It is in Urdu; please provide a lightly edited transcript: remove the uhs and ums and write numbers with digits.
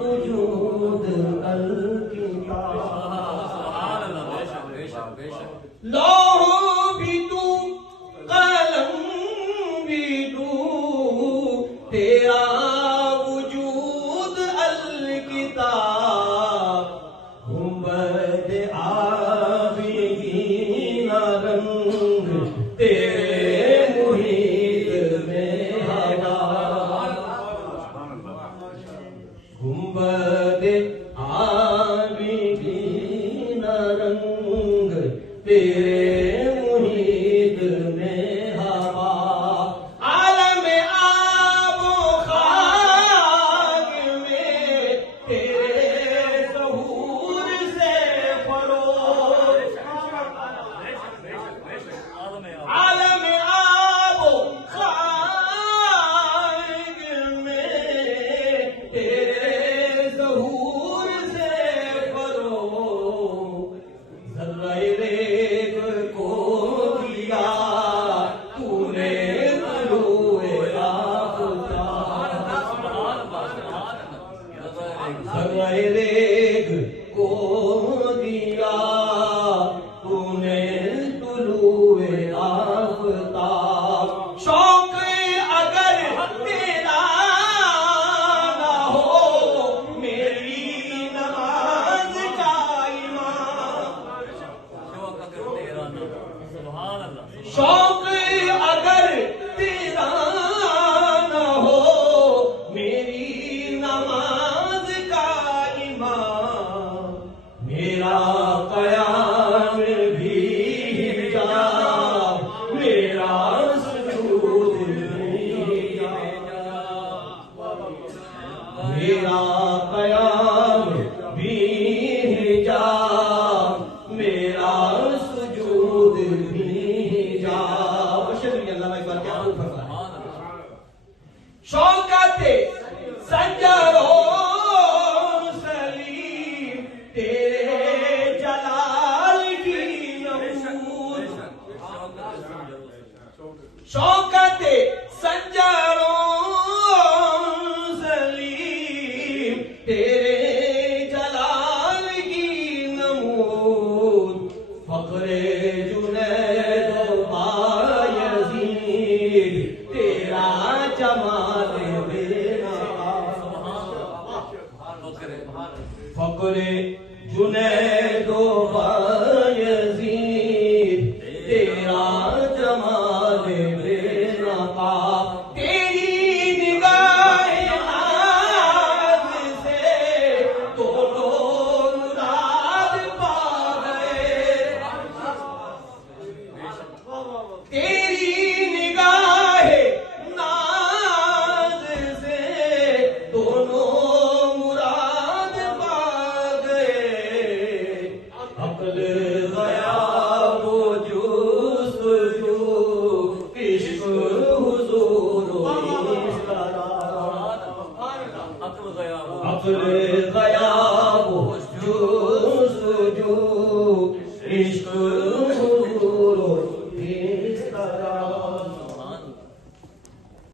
وجود الکتاب. لوح بھی تو قلم بھی تو تیرا وجود الکتاب. گنبد عابدین رنگ تیرے محیط میں ہوا. گنبد عابدین رنگ تیرے محیط میں ہوا. عالم آب و خاک میں تیرے ظہور سے فروغ. عالم آب و خاک میں تیرے ظہور سے فروغ. ذرہ ریگ کو دیا تو نے طلوع آفتاب. ذرہ ریگ کو دیا تو نے طلوع آفتاب. شوق اگر تیرا نہ ہو میری نماز کا امام. شوق اگر تیرا نہ ہو میری نماز کا امام. میرا قیام بھی حجاب میرا سجود بھی حجاب. میرا قیام بھی حجاب میرا سجود بھی حجاب. شکریہ اللہ ایک بار کیا خوب فرمایا. شوکت سنجر و سلیم تیرے جلال کی نمود. شوکت سنجر و سلیم تیرے جلال کی نمود. فخر جنید و بایزید تیرا جمال بے نقاب. فخر جنید و بایزید تیرا جمال بے نقاب. تیری نگاہ ناز سے تو لوگ مراد پا گئے. تیری نگاہ ناز سے دونوں مراد پا گئے. عقل غیاب و جستجو عشق حضور و عشق. عقل غیاب